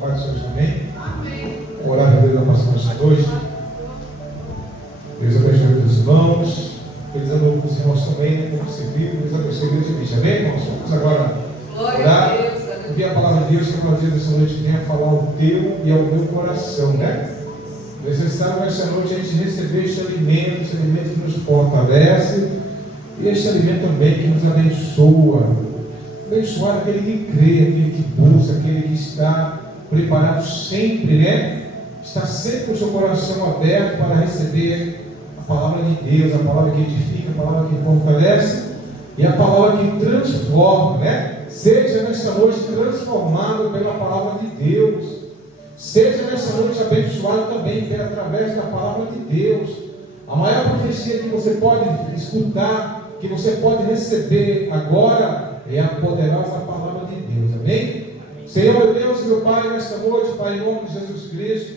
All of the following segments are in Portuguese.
paz do Senhor, amém? Amém. Vamos orar a Deus na passagem esta noite. Deus abençoe os irmãos. Deus abençoe os irmãos também, como se viu. Deus abençoe a Deus e bicho, amém, irmãos? Vamos agora orar. Ouvir a palavra de Deus, que nós Deus esta noite venha falar ao teu e ao meu coração, né? Necessário nesta noite a gente receber este alimento que nos fortalece e este alimento também que nos abençoa. Abençoar aquele que crê, aquele que busca, aquele que está preparado sempre, né? Está sempre com o seu coração aberto para receber a palavra de Deus, a palavra que edifica, a palavra que fortalece e a palavra que transforma, né? Seja nesta noite transformado pela palavra de Deus. Seja nesta noite abençoado também através da palavra de Deus. A maior profecia que você pode escutar, que você pode receber agora, é a poderosa palavra de Deus, amém? Senhor, meu Deus e meu Pai, nesta noite, Pai, em nome de Jesus Cristo,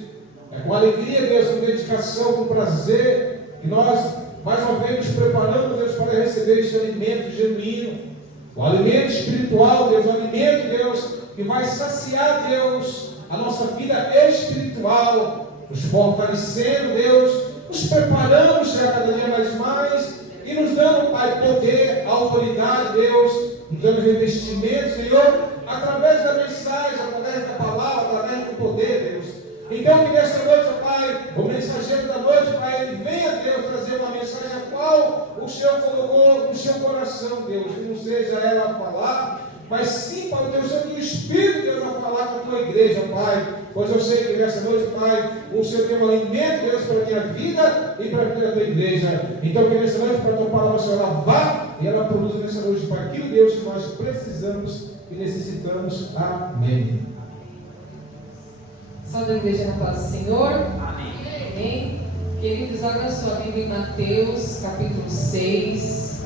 é com alegria, Deus, com dedicação, com prazer, que nós, mais uma vez, nos preparamos, Deus, para receber este alimento genuíno, o alimento espiritual, Deus, o alimento, Deus, que vai saciar, Deus, a nossa vida espiritual, nos fortalecendo, Deus, nos preparando cada dia mais, e nos dando, Pai, poder, autoridade, Deus, nos dando revestimento, Senhor, através da mensagem, através da palavra, através do poder, Deus. Então, que nesta noite, Pai, o mensageiro da noite, Pai, ele venha, Deus, trazer uma mensagem a qual o Senhor colocou no seu coração, Deus, que não seja ela a falar, mas sim, Pai, Deus, seja o Espírito, Deus, a falar com a tua igreja, Pai, pois eu sei que nesta noite, Pai, o Senhor tem um alimento, Deus, para a minha vida e para a vida da tua igreja. Então, que nesta noite, para a tua palavra, Senhor, ela vá e ela produza nesta noite, Pai, aquilo, Deus, que nós precisamos e necessitamos. Amém. Salve a igreja na paz do Senhor. Amém. Amém. Queridos, abra sua Bíblia em Mateus, capítulo 6,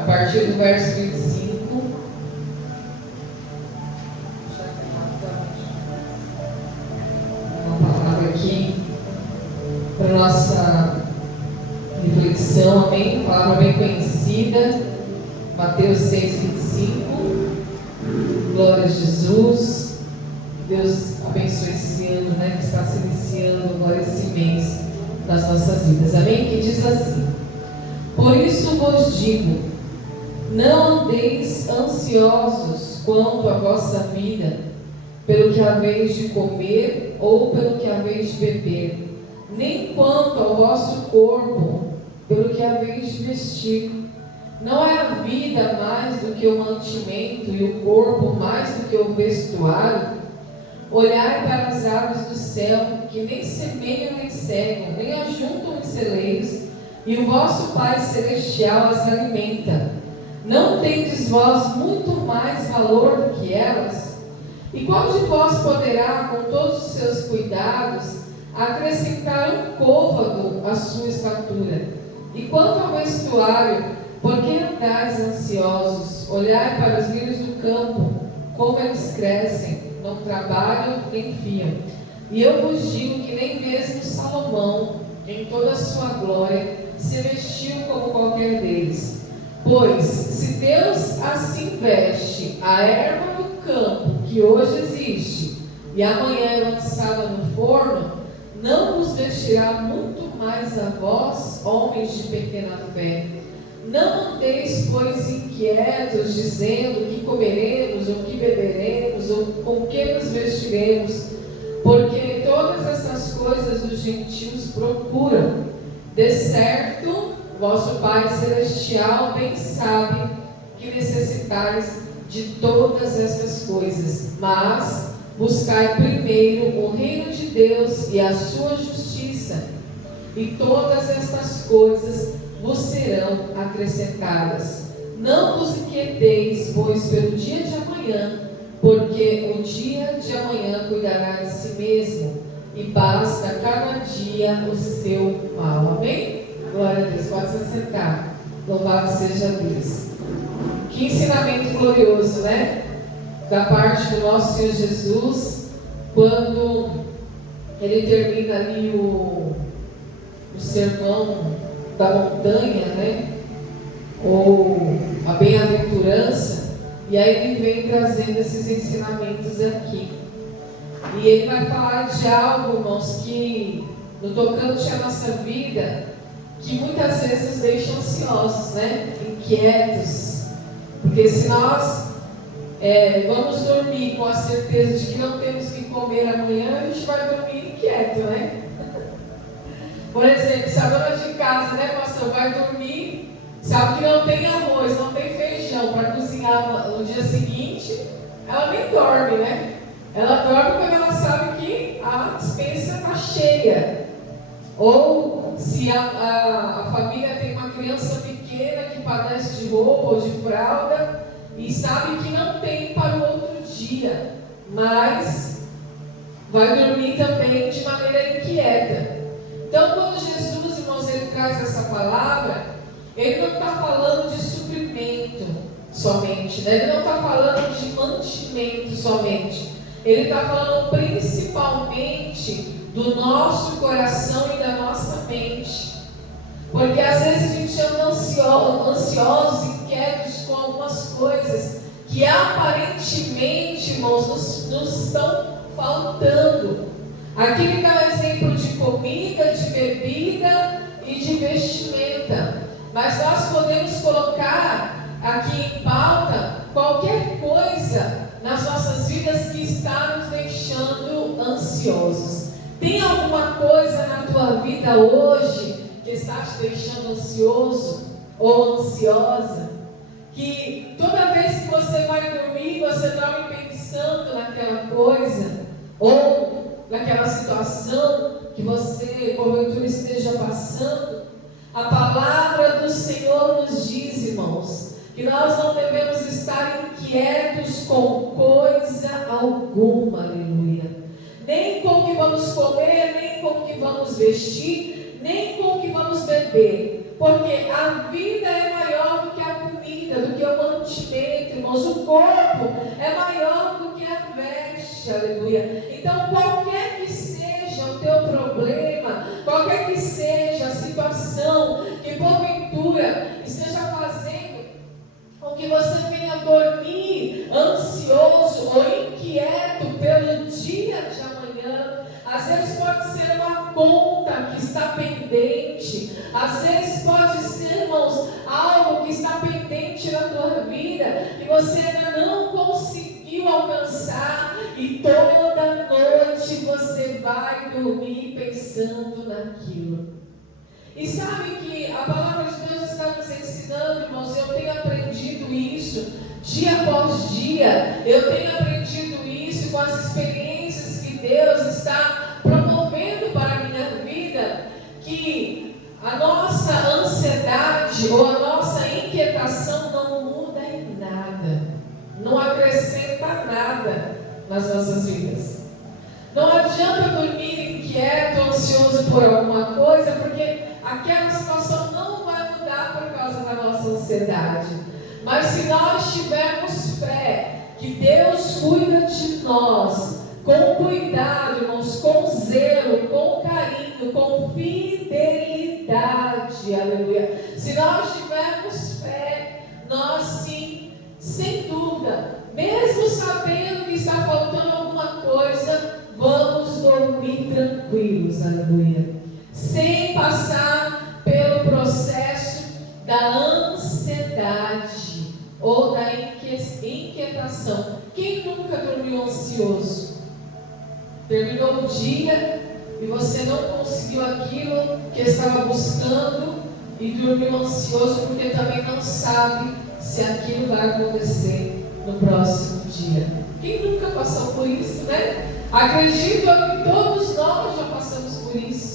a partir do verso 25. Uma palavra aqui para nossa reflexão, amém? Palavra bem conhecida, Mateus 6, 25. Glória a Jesus. Deus abençoe esse ano, né, que está se iniciando agora esse mês das nossas vidas, amém? Que diz assim: por isso vos digo, não andeis ansiosos quanto à vossa vida, pelo que haveis de comer ou pelo que haveis de beber, nem quanto ao vosso corpo, pelo que haveis de vestir. Não é a vida mais do que o mantimento e o corpo mais do que o vestuário? Olhai para as aves do céu, que nem semeiam nem cegam, nem ajuntam em celeiros, e o vosso Pai Celestial as alimenta. Não tendes vós muito mais valor do que elas? E qual de vós poderá, com todos os seus cuidados, acrescentar um côvado à sua estatura? E quanto ao vestuário, por que andais ansiosos? Olhai para os lírios do campo, como eles crescem, não trabalham nem fiam. E eu vos digo que nem mesmo Salomão, em toda a sua glória, se vestiu como qualquer deles. Pois, se Deus assim veste a erva do campo, que hoje existe, e amanhã é lançada no forno, não vos vestirá muito mais a vós, homens de pequena fé. Não andeis, pois, inquietos, dizendo que comeremos, ou que beberemos, ou com que nos vestiremos, porque todas essas coisas os gentios procuram. De certo, vosso Pai Celestial bem sabe que necessitais de todas essas coisas, mas buscai primeiro o reino de Deus e a sua justiça, e todas estas coisas vos serão acrescentadas. Não vos inquieteis, pois, pelo dia de amanhã, porque o dia de amanhã cuidará de si mesmo, e basta cada dia o seu mal. Amém? Glória a Deus. Pode se sentar. Louvado seja Deus. Que ensinamento glorioso, né? Da parte do nosso Senhor Jesus, quando ele termina ali o sermão da montanha, né? Ou a bem-aventurança, e aí ele vem trazendo esses ensinamentos aqui. E ele vai falar de algo, irmãos, que no tocante à nossa vida, que muitas vezes nos deixa ansiosos, né? Inquietos. Porque se nós vamos dormir com a certeza de que não temos que comer amanhã, a gente vai dormir inquieto, né? Por exemplo, se a dona de casa, né, pastor, vai dormir, sabe que não tem arroz, não tem feijão para cozinhar no dia seguinte, ela nem dorme, né? Ela dorme quando ela sabe que a despensa está cheia. Ou se a família tem uma criança pequena que padece de roupa ou de fralda e sabe que não tem para o outro dia, mas vai dormir também de maneira inquieta. Então, quando Jesus, irmãos, ele traz essa palavra, ele não está falando de suprimento somente, né? Ele não está falando de mantimento somente. Ele está falando principalmente do nosso coração e da nossa mente. Porque às vezes a gente anda ansiosos, inquietos com algumas coisas que aparentemente, irmãos, nos estão faltando. Aqui ele dá um exemplo de comida, de bebida e de vestimenta. Mas nós podemos colocar aqui em pauta qualquer coisa nas nossas vidas que está nos deixando ansiosos. Tem alguma coisa na tua vida hoje que está te deixando ansioso ou ansiosa? Que toda vez que você vai dormir, você dorme pensando naquela coisa ou naquela situação que você porventura esteja passando? A palavra do Senhor nos diz, irmãos, que nós não devemos estar inquietos com coisa alguma, aleluia. Nem com o que vamos comer, nem com o que vamos vestir, nem com o que vamos beber. Porque a vida é maior do que a comida, do que o mantimento, irmãos. O corpo é maior do que a veste, aleluia. Então, qualquer que seja o teu problema, qualquer que seja a situação que porventura esteja fazendo com que você venha dormir ansioso ou inquieto pelo dia de amanhã, às vezes pode ser uma conta que está pendente, às vezes pode ser, irmãos, algo que está pendente na tua vida, que você ainda não conseguiu alcançar, e toda noite você vai dormir pensando naquilo. E sabe que a palavra de Deus está nos ensinando, irmãos, eu tenho aprendido isso dia após dia, eu tenho aprendido isso com as experiências que Deus está promovendo para a minha vida, que a nossa ansiedade ou a nossa inquietação não muda em nada, não acrescenta nada nas nossas vidas. Não adianta dormir inquieto, ansioso por alguma coisa, porque aquela situação não vai mudar por causa da nossa ansiedade. Mas se nós tivermos fé que Deus cuida de nós, com cuidado, irmãos, com zelo, com carinho, com fidelidade, aleluia. Se nós tivermos fé, nós sim, sem dúvida, mesmo sabendo que está faltando alguma coisa, vamos dormir tranquilos, aleluia. Sem passar pelo processo da ansiedade ou da inquietação. Quem nunca dormiu ansioso? Terminou o dia e você não conseguiu aquilo que estava buscando e dormiu ansioso porque também não sabe se aquilo vai acontecer no próximo dia. Quem nunca passou por isso, né? Acredito que todos nós já passamos por isso.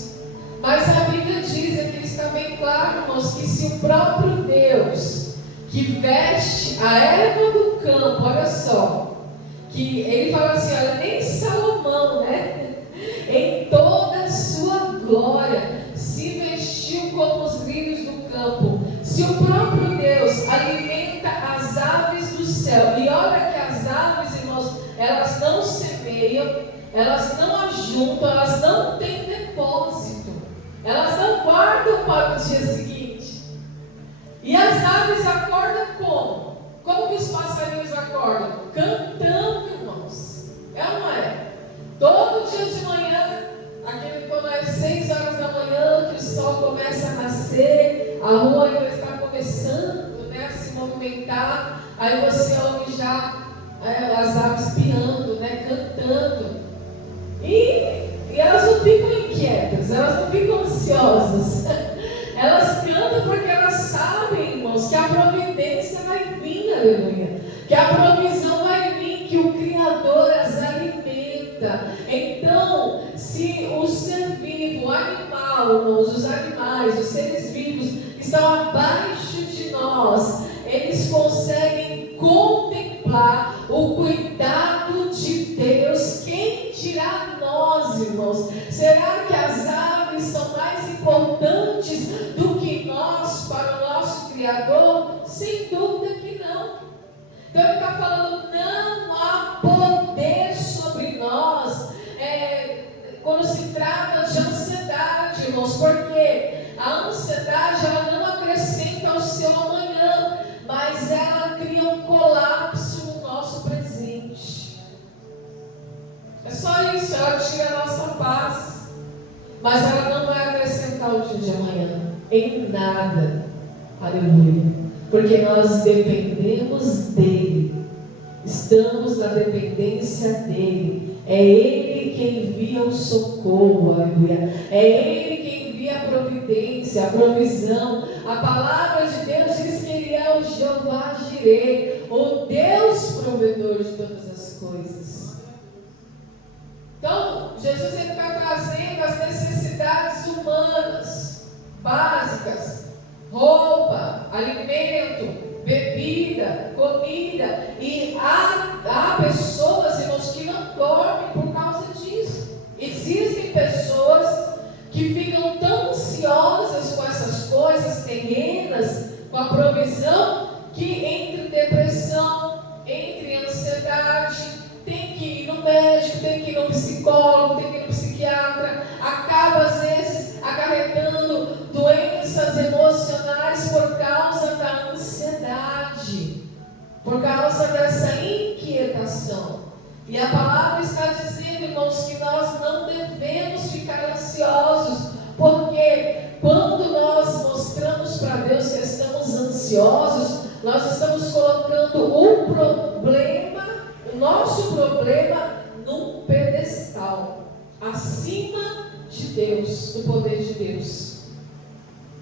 Mas a Bíblia diz, aqui está bem claro, irmãos, que se o próprio Deus, que veste a erva do campo, olha só, que ele fala assim, olha, nem Salomão, né, em toda a sua glória, se vestiu como os lírios do campo. Se o próprio Deus alimenta as aves do céu, e olha que as aves, irmãos, elas não semeiam, elas não ajuntam, elas não têm depósito, elas não guardam para o dia seguinte. E as aves acordam como? Como que os passarinhos acordam? Cantando, irmãos. É ou não é? sol começa a nascer, a rua ainda está começando, né, a se movimentar, aí você ouve já as aves piando, né, cantando. E elas não ficam inquietas, elas não ficam ansiosas. Elas cantam porque elas sabem, irmãos, que a providência vai vir, aleluia. Que a provisão vai vir, que o Criador as alimenta. Então, se o ser vivo, o animal, irmãos, os animais, os seres vivos que estão abaixo de nós, eles conseguem contemplar o cuidado de Deus. Quem dirá nós, irmãos? Será que as aves são mais importantes do que nós para o nosso Criador? Sem dúvida que não. Então ele está falando, não há poder sobre nós quando se trata de ansiedade, irmãos, porque a ansiedade ela não acrescenta ao seu amanhã, mas ela cria um colapso no nosso presente. É só isso, ela tira a nossa paz, mas ela não vai acrescentar o dia de amanhã, em nada, aleluia, porque nós dependemos dele, estamos na dependência dele, é ele quem envia o socorro, aleluia, é ele quem envia a providência, a provisão. A palavra de Deus diz que ele é o Jeová Jireh, o Deus provedor de todas as coisas. Então, Jesus está trazendo as necessidades humanas, básicas, roupa, alimento, bebida, comida, e há pessoas, irmãos, que não dormem por causa disso. Existem pessoas que ficam tão ansiosas com essas coisas terrenas, com a provisão, que entre depressão, entre ansiedade, tem que ir no médico, tem que ir no psicólogo, tem que ir no psiquiatra, acaba às vezes acarretando doenças emocionais por causa da ansiedade, por causa dessa inquietação. E a palavra está dizendo, irmãos, que nós não devemos ficar ansiosos, porque quando nós mostramos para Deus que estamos ansiosos, nós estamos colocando o nosso problema num pedestal, acima de Deus, do poder de Deus,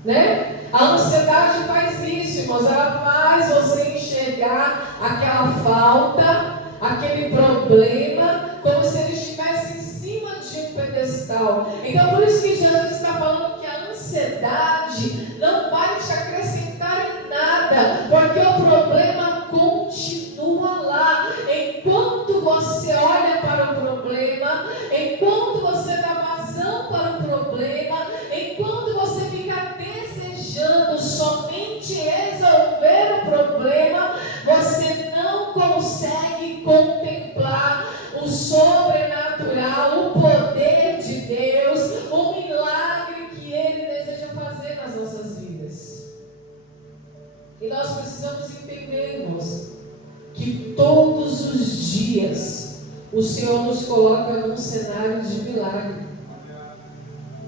né? A ansiedade faz isso, irmãos, ela faz você enxergar aquela falta, aquele problema, como se ele estivesse em cima de um pedestal. Então, por isso que Jesus está falando que a ansiedade não vai te acrescentar em nada, porque o problema continua lá. Enquanto você olha para o problema, enquanto você dá vazão para o problema, enquanto você fica desejando somente resolver o problema, você não consegue contemplar o sobrenatural, o poder de Deus, o milagre que Ele deseja fazer nas nossas vidas. E nós precisamos entender, irmãos, que todos os dias o Senhor nos coloca num cenário de milagre.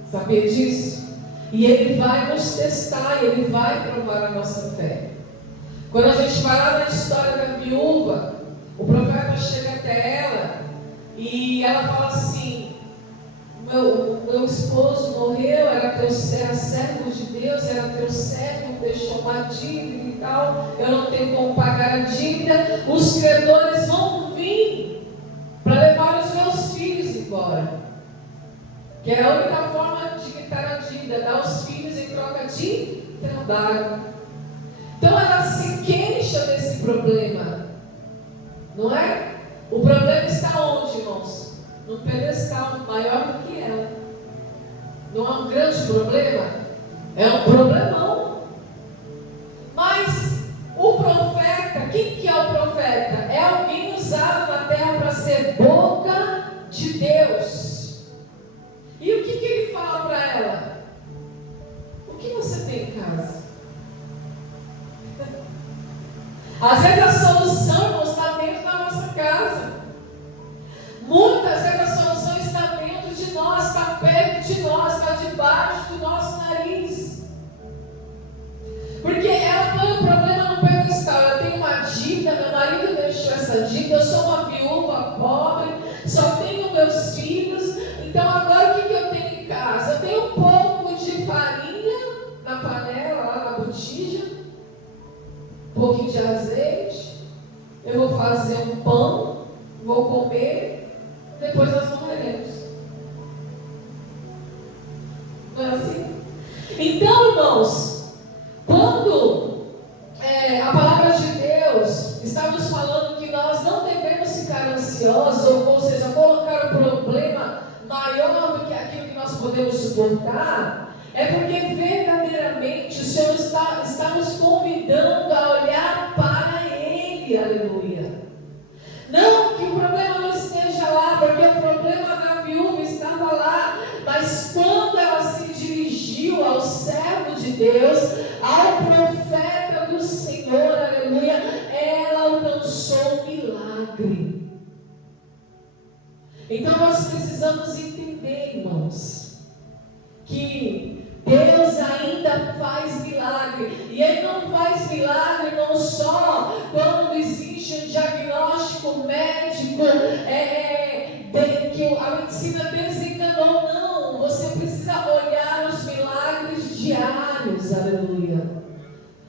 Sabia disso? E Ele vai nos testar, Ele vai provar a nossa fé. Quando a gente vai lá na história da viúva, o profeta chega até ela e ela fala assim: meu esposo morreu, era servo de Deus, era teu servo, deixou uma dívida e tal, eu não tenho como pagar a dívida, os credores vão vir para levar os meus filhos embora, que é a única forma de quitar a dívida, dar os filhos em troca de trabalho. Então ela se queixa desse problema, não é? O problema está onde, irmãos? Num pedestal maior do que ela. Não é um grande problema? É um problemão. Mas o profeta, quem que é o profeta? É alguém usado na terra para ser boca de Deus. E o que ele fala para ela? O que você tem em casa? Às vezes a solução, irmãos, está dentro da nossa casa. Muitas vezes a solução está dentro de nós, está perto de nós, está debaixo do nosso nariz. essa dívida, eu sou uma viúva pobre, só tenho meus filhos, então agora o que eu tenho em casa? Eu tenho um pouco de farinha na panela, lá na botija, um pouquinho de azeite, eu vou fazer um pão, vou comer, depois nós morreremos. Não é assim? Então, irmãos, quando a palavra de Deus está nos falando que nós não devemos ficar ansiosos, ou seja, colocar um problema maior do que aquilo que nós podemos suportar, é porque verdadeiramente o Senhor está nos convidando a olhar para Ele, aleluia. Não que o problema não esteja lá, porque o problema da viúva estava lá, mas quando ela se dirigiu ao servo de Deus, ao profeta do Senhor, aleluia, ela alcançou um milagre. Então nós precisamos entender, irmãos, que Deus ainda faz milagre, e Ele não faz milagre não só quando existe um diagnóstico médico que a medicina desencanou, não. Você precisa olhar os milagres diários, aleluia.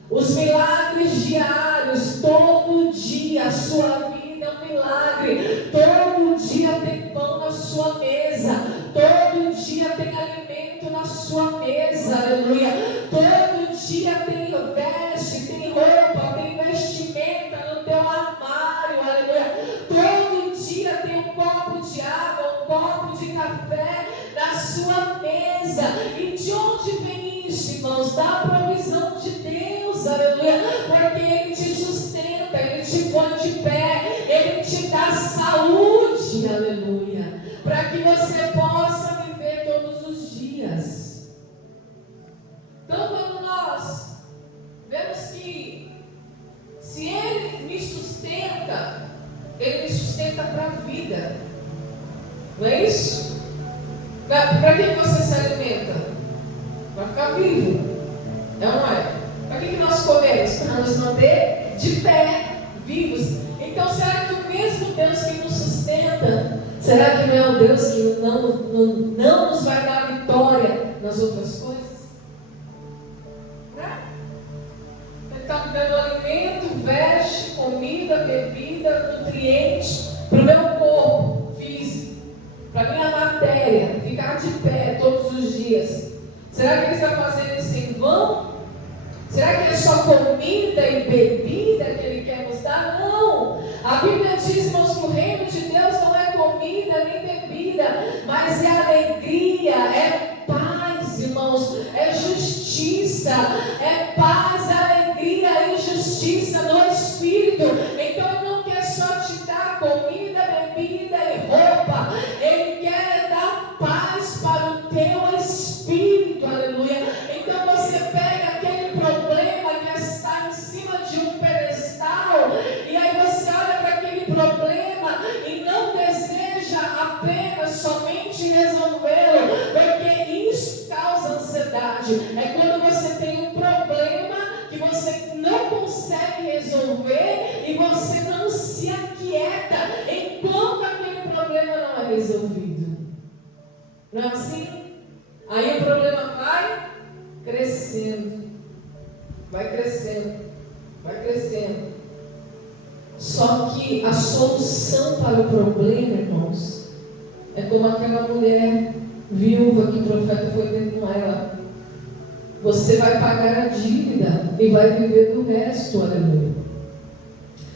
Os milagres diários, todo dia a sua vida é um milagre, todo dia tem pão na sua mesa, todo dia tem alimento na sua mesa, aleluia. Todo dia tem veste, tem roupa, tem vestimenta no teu armário, aleluia. Todo dia tem um copo de água, um copo de café na sua mesa. E de onde vem isso, irmãos? Da provisão de Deus, aleluia. Porque Ele te sustenta, Ele te põe de pé, Ele te dá saúde, aleluia, para que você possa viver todos os dias. Então, quando nós vemos que se Ele me sustenta, Ele me sustenta para a vida, não é isso? Para que você se alimenta? Para ficar vivo, é ou não é? Para que nós comemos? Para nos manter de pé, vivos. Então, será que o mesmo Deus que nos sustenta, será que não é o Deus que não nos vai dar vitória nas outras coisas? Né? Ele está me dando alimento, veste, comida, bebida, nutrientes para o meu corpo físico, para a minha matéria, ficar de pé todos os dias. Será que Ele está fazendo isso em vão? Será que é só comida e bebida que Ele quer nos dar? Não! A Bíblia diz, irmãos, que o reino de Deus não é comida nem bebida, mas é alegria, é paz, irmãos, é justiça, é paz, alegria e justiça no Espírito. Então Ele não quer só te dar comida, bebida e roupa, Ele quer dar paz para o teu espírito, aleluia. Então você pega aquele problema que está em cima de um pedestal, e aí você olha para aquele problema e não deseja apenas somente resolvê-lo, porque isso causa ansiedade. É quando você tem um problema que você não consegue resolver e você não se aquieta enquanto aquele problema não é resolvido. Não é assim? Aí o problema vai crescendo, vai crescendo, vai crescendo. Só que a solução para o problema, irmãos, é como aquela mulher viúva que o profeta foi ter com ela. Você vai pagar a dívida e vai viver do resto, aleluia.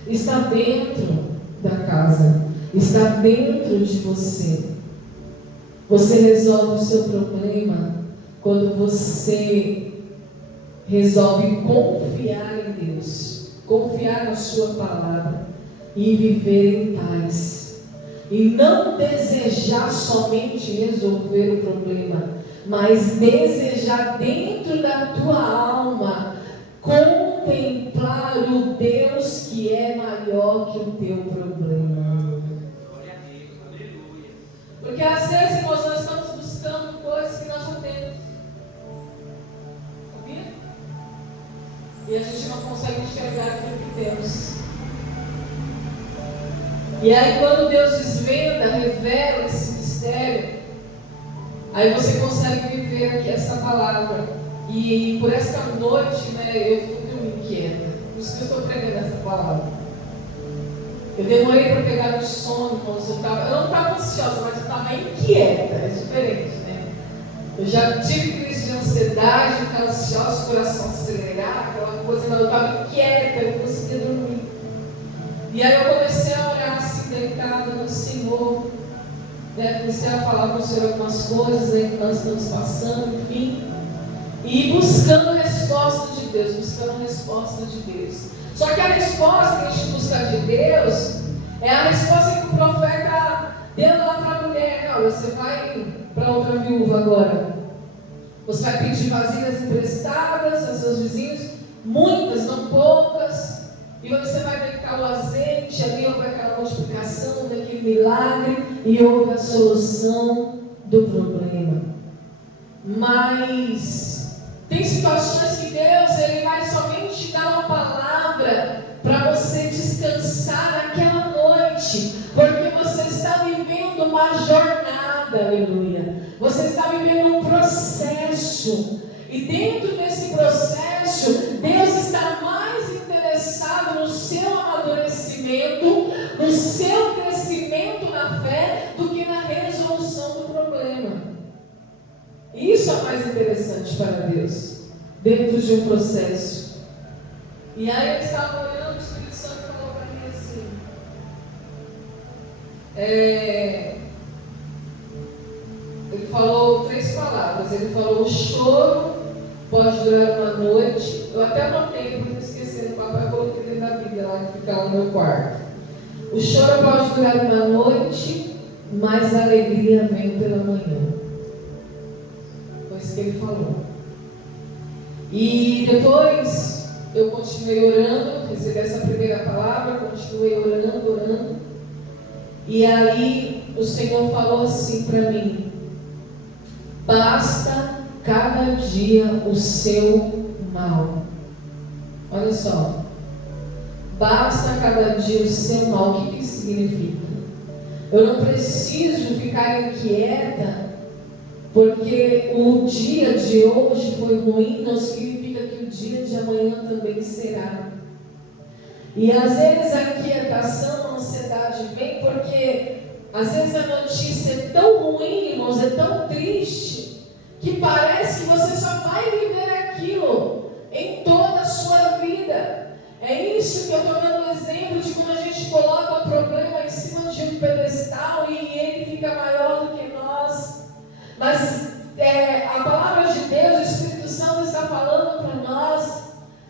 Está dentro da casa, está dentro de você. Você resolve o seu problema quando você resolve confiar em Deus, confiar na sua palavra e viver em paz. E não desejar somente resolver o problema, mas desejar dentro da tua alma contemplar o Deus que é maior que o teu problema. Porque às vezes, irmãos, nós estamos buscando coisas que nós não temos. Sabia? E a gente não consegue enxergar aquilo que temos. E aí quando Deus desvenda, revela esse mistério, aí você consegue viver aqui essa palavra. E por esta noite, né, eu fico inquieta. Por isso que eu estou pregando essa palavra. Eu demorei para pegar no sono, irmãos. Eu não estava ansiosa, mas eu estava inquieta. É diferente, né? Eu já tive crise de ansiedade, ficava ansiosa, coração acelerado, aquela coisa, mas eu estava inquieta, eu não conseguia dormir. E aí eu comecei a orar assim, deitada no Senhor. Né? Comecei a falar com o Senhor algumas coisas aí que nós estamos passando, enfim. E buscando resposta de Deus, buscando resposta de Deus. Só que a resposta que a gente busca de Deus é a resposta que o profeta deu lá para a mulher. Olha, você vai para outra viúva agora. Você vai pedir vasilhas emprestadas aos seus vizinhos, muitas, não poucas. E você vai deitar o azeite, ali houve aquela multiplicação daquele milagre e houve a solução do problema. Mas tem situações que Deus ele vai somente dar uma palavra para você descansar naquela noite, porque você está vivendo uma jornada, aleluia. Você está vivendo um processo, e dentro desse processo, Deus está mais interessado no seu amadurecimento, no seu crescimento na fé, do que na resolução do problema. Isso é o mais interessante para Deus, dentro de um processo. E aí eu estava olhando, o Espírito Santo falou para mim assim, ele falou 3 palavras. Ele falou: o choro pode durar uma noite. Eu até anotei, porque eu esqueci do papai, coloquei dentro da Bíblia lá que fica lá no meu quarto. O choro pode durar uma noite, mas a alegria vem pela manhã. Foi isso que ele falou. E depois eu continuei orando, recebi essa primeira palavra, continuei orando. E aí o Senhor falou assim para mim: basta cada dia o seu mal. Olha só. Basta cada dia o seu mal. O que isso significa? Eu não preciso ficar inquieta porque o dia de hoje foi ruim, não significa que o dia de amanhã também será. E às vezes a inquietação, a ansiedade vem porque às vezes a notícia é tão ruim, irmãos, é tão triste, que parece que você só vai viver aquilo em toda a sua vida. É isso que eu estou dando exemplo de quando a gente coloca o problema em cima de um pedestal e ele fica maior do que nós. Mas a palavra de Deus, o Espírito Santo está falando para nós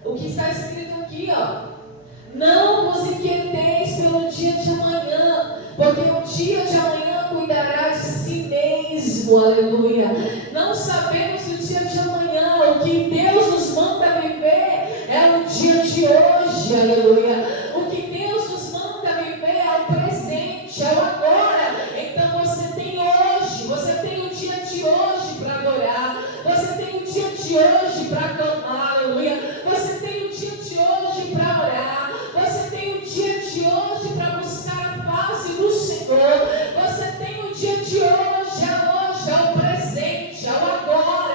o que está escrito aqui, ó. Não vos inquieteis pelo dia de amanhã, porque o dia de amanhã cuidará de si mesmo, aleluia. Não sabemos o dia de amanhã, o que Deus nos manda viver é o dia de hoje, aleluia. O que Deus nos manda viver é o presente, é o agora. Então você tem hoje, você tem o dia de hoje para adorar, você tem o dia de hoje para clamar, aleluia. Você tem o dia de hoje para orar, você tem o dia de hoje para buscar a face do Senhor, você tem o dia de hoje, é o presente, é o agora,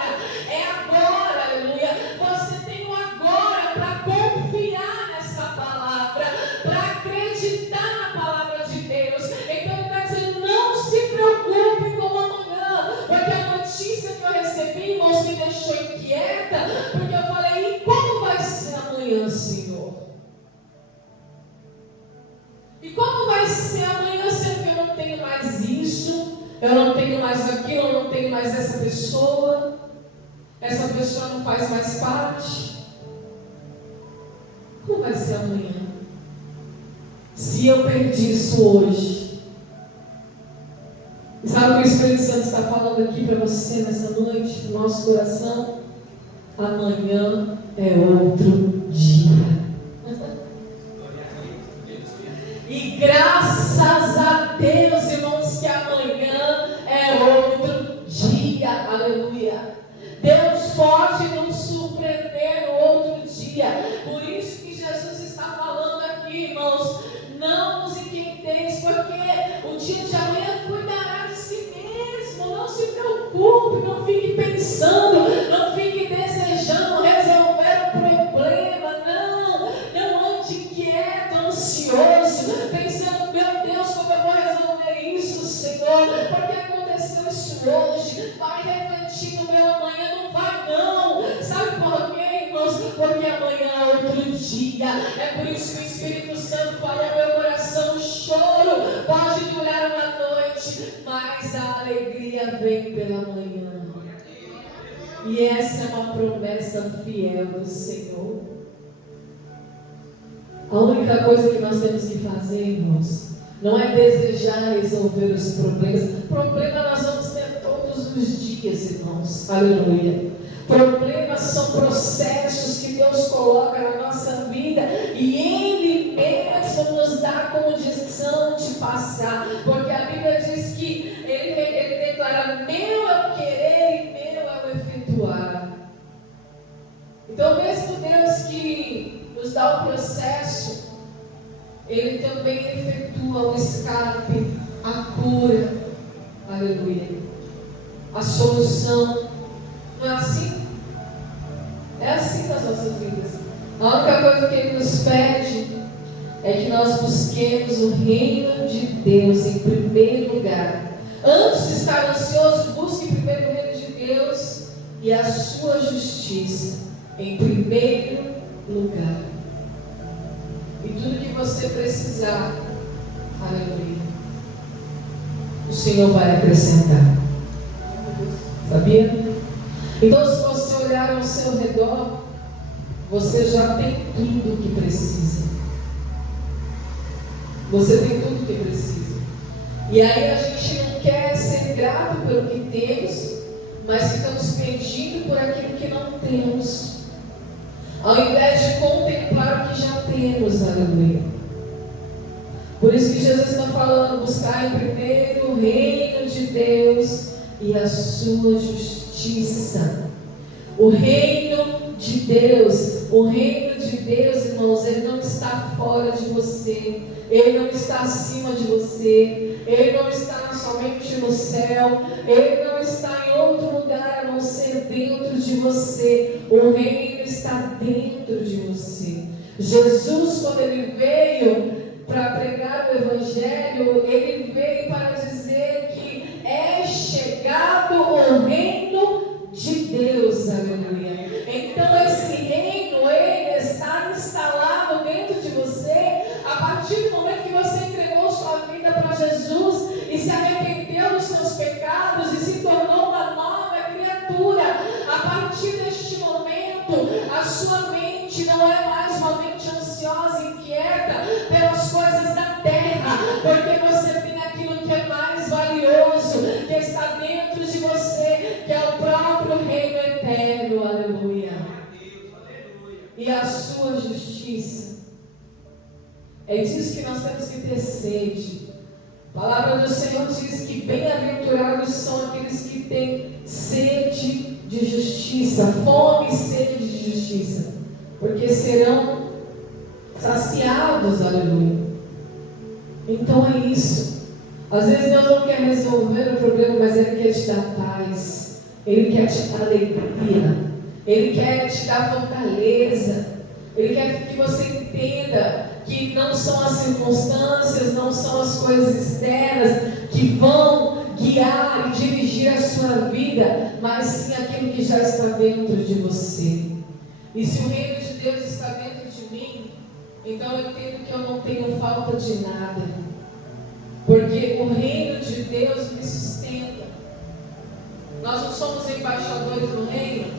aleluia. Você tem o agora para confiar nessa palavra, para acreditar na palavra de Deus. Então ele está dizendo: não se preocupe com o amanhã, porque a notícia que eu recebi, irmãos, me deixou inquieta, porque eu falei: e como vai ser amanhã, Senhor? E como vai ser amanhã, sendo que eu não tenho mais isso, eu não tenho mais aquilo, eu não tenho mais essa pessoa não faz mais parte? Como vai ser amanhã? Se eu perdi isso hoje? E sabe o que o Espírito Santo está falando aqui para você nessa noite, no nosso coração? Amanhã é outro dia. E graças a Deus, irmãos, que amanhã é outro dia, aleluia. Deus pode nos surpreender no outro dia. Por isso que Jesus está falando aqui, irmãos: não vos inquieteis, porque pensando, não fique desejando resolver o problema, não ande inquieto, ansioso, pensando, meu Deus, como eu vou resolver isso, Senhor, porque aconteceu isso hoje, vai refletir no meu amanhã, não vai não, sabe por quê, irmãos? Porque amanhã é outro dia, é por isso que o Espírito Santo falou no meu coração, o choro pode durar uma noite, mas a alegria vem pela manhã. E essa é uma promessa fiel do Senhor. A única coisa que nós temos que fazer, irmãos, não é desejar resolver os problemas. Problema nós vamos ter todos os dias, irmãos. Aleluia. Problemas são processos que Deus coloca na nossa vida e Ele mesmo nos dá condição de passar, porque a Bíblia diz que Ele declara: meu é o querer e meu é o efetuar. Então, mesmo Deus que nos dá o processo, Ele também efetua o escape, a cura, aleluia, a solução. Não é assim? É assim nas nossas vidas. A única coisa que Ele nos pede é que nós busquemos o reino de Deus em primeiro lugar. Antes de estar ansioso, busque primeiro o reino de Deus e a sua justiça em primeiro lugar. E tudo que você precisar, aleluia, o Senhor vai acrescentar. Sabia? Então, se você olhar ao seu redor, você já tem tudo o que precisa. Você tem tudo o que precisa. E aí a gente não quer ser grato pelo que temos, mas ficamos pedindo por aquilo que não temos, ao invés de contemplar o que já temos, aleluia. Por isso que Jesus está falando: buscar em primeiro o reino de Deus e a sua justiça. O reino de Deus, irmãos, Ele não está fora de você, Ele não está acima de você, Ele não está somente no céu, Ele não está em outro lugar a não ser dentro de você. O reino está dentro de você. Jesus, quando Ele veio para pregar o Evangelho, Ele veio para dizer que é chegado o reino de Deus, aleluia. Então esse reino, Ele está instalado dentro de você a partir do momento que você entregou sua vida para Jesus e se arrependeu dos seus pecados e se tornou uma nova criatura. A partir deste momento, a sua mente não é mais uma mente ansiosa e inquieta pelas coisas da terra, porque você tem aquilo que é mais valioso, que está dentro de você, que é o próprio reino eterno, aleluia. E a sua justiça. É disso que nós temos que ter sede. A palavra do Senhor diz que bem-aventurados são aqueles que têm sede de justiça, fome e sede de justiça, porque serão saciados, aleluia. Então é isso. Às vezes Deus não quer resolver o problema, mas Ele quer te dar paz, Ele quer te dar alegria, Ele quer te dar fortaleza, Ele quer que você entenda que não são as circunstâncias, não são as coisas externas que vão guiar e dirigir a sua vida, mas sim aquilo que já está dentro de você. E se o reino de Deus está dentro de mim, então eu entendo que eu não tenho falta de nada, porque o reino de Deus me sustenta. Nós não somos embaixadores do reino.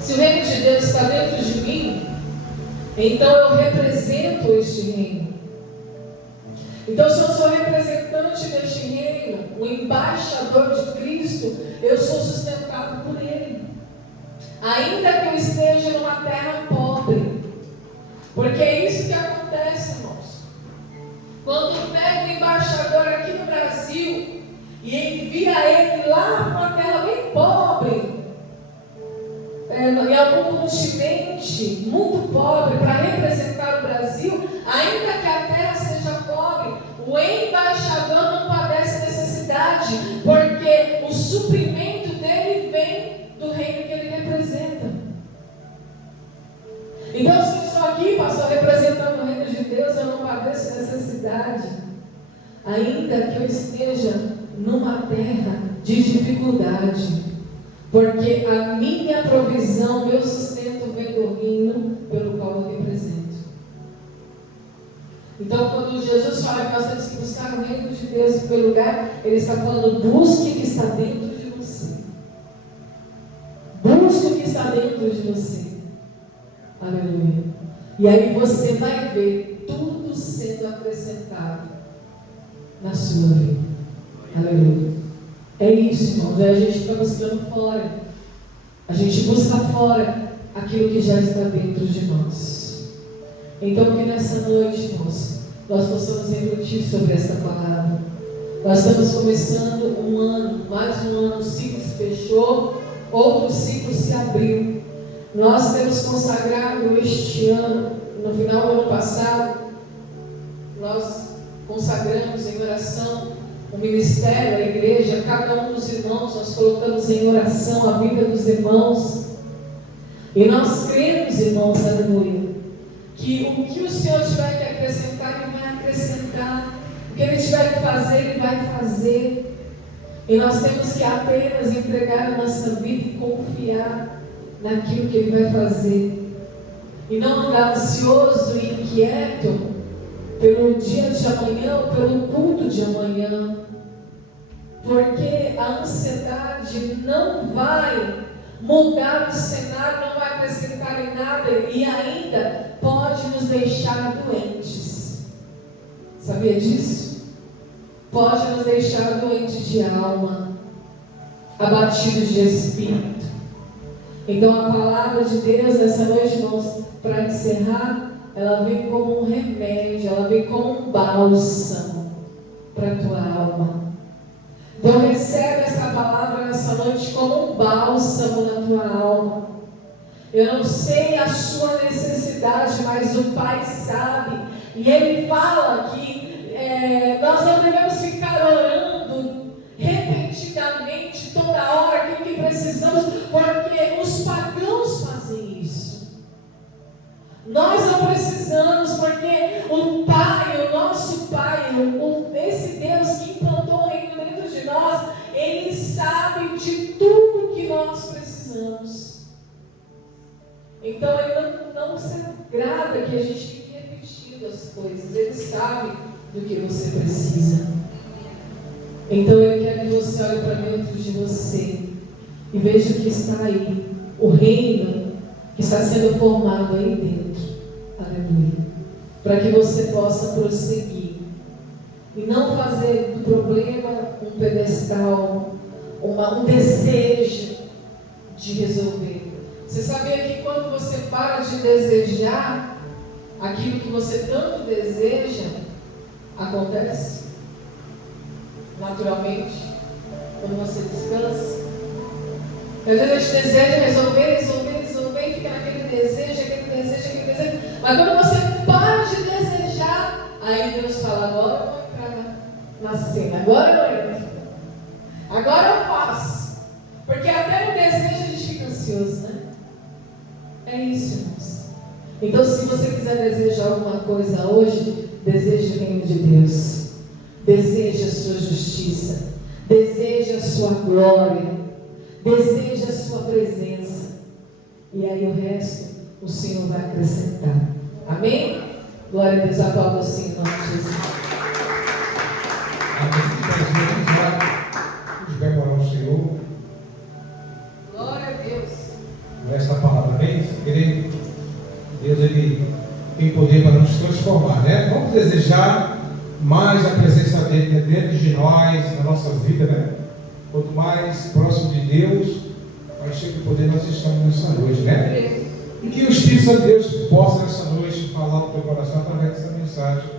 Se o reino de Deus está dentro de mim, então eu represento este reino. Então, se eu sou representante deste reino, o embaixador de Cristo, eu sou sustentado por Ele, ainda que eu esteja numa terra pobre. Porque é isso que acontece, irmãos. Quando pega o embaixador aqui no Brasil e envia ele lá para uma terra bem pobre, em algum continente muito pobre, para representar o Brasil, ainda que a terra seja pobre, o embaixador não padece suprimento dele vem do reino que ele representa. Então, se eu estou aqui, pastor, representando o reino de Deus, eu não padeço necessidade, ainda que eu esteja numa terra de dificuldade, porque a minha provisão, meu sustento vem do reino pelo qual eu represento. Então, quando Jesus fala que nós temos que buscar o reino de Deus em primeiro lugar, ele está falando: busque o que está dentro de você. Busque o que está dentro de você. Aleluia. E aí você vai ver tudo sendo acrescentado na sua vida. Aleluia. É isso, irmãos. A gente está buscando fora. A gente busca fora aquilo que já está dentro de nós. Então, que nessa noite, irmãos, nós possamos refletir sobre essa palavra. Nós estamos começando um ano, mais um ano, o ciclo se fechou, outro ciclo se abriu. Nós temos consagrado este ano, no final do ano passado, nós consagramos em oração o ministério, a igreja, cada um dos irmãos, nós colocamos em oração a vida dos irmãos. E nós cremos, irmãos, aleluia, que o que o Senhor tiver que acrescentar, Ele vai acrescentar. O que Ele tiver que fazer, Ele vai fazer. E nós temos que apenas entregar a nossa vida e confiar naquilo que Ele vai fazer. E não andar ansioso e inquieto pelo dia de amanhã ou pelo culto de amanhã. Porque a ansiedade não vai mudar o cenário, não vai acrescentar em nada e ainda pode nos deixar doentes. Sabia disso? Pode nos deixar doentes de alma, abatidos de espírito. Então a palavra de Deus nessa noite, irmãos, para encerrar, ela vem como um remédio, ela vem como um bálsamo para a tua alma. Então recebe essa palavra nessa noite como um bálsamo na tua alma. Eu não sei a sua necessidade, mas o Pai sabe. E Ele fala que nós não devemos ficar orando repetidamente, toda hora, aquilo que precisamos, porque os pagãos fazem isso. Nós não precisamos, porque o Pai, o nosso Pai, esse Deus que implantou o reino dentro de nós, Ele sabe de tudo que nós precisamos. Então Ele não se agrada que a gente fique repetindo as coisas. Ele sabe do que você precisa. Então Ele quer que você olhe para dentro de você e veja que está aí o reino que está sendo formado aí dentro. Aleluia. Para que você possa prosseguir e não fazer do problema um pedestal, um desejo de resolver. Você sabia que quando você para de desejar aquilo que você tanto deseja, acontece naturalmente quando você descansa? Às vezes a gente deseja resolver e fica naquele desejo. Mas quando você para de desejar, aí Deus fala: agora eu vou entrar na cena, agora eu entro, agora eu faço. Porque até no desejo a gente fica ansioso, né? É isso, irmãos. Então, se você quiser desejar alguma coisa hoje, deseje o reino de Deus, deseje a sua justiça, deseje a sua glória, deseje a sua presença, e aí o resto o Senhor vai acrescentar. Amém? Glória a Deus. Aplauda o Senhor em nome de Jesus. Vamos comemorar o Senhor. Glória a Deus. Nesta palavra bem, querido, Deus Ele tem poder para nos transformar, né? Vamos desejar mais a presença dele dentro de nós, na nossa vida, né? Quanto mais próximo de Deus, mais cheio de poder nós estamos nessa noite, né? E que o Espírito Santo de Deus possa nessa noite falar no teu coração através dessa mensagem.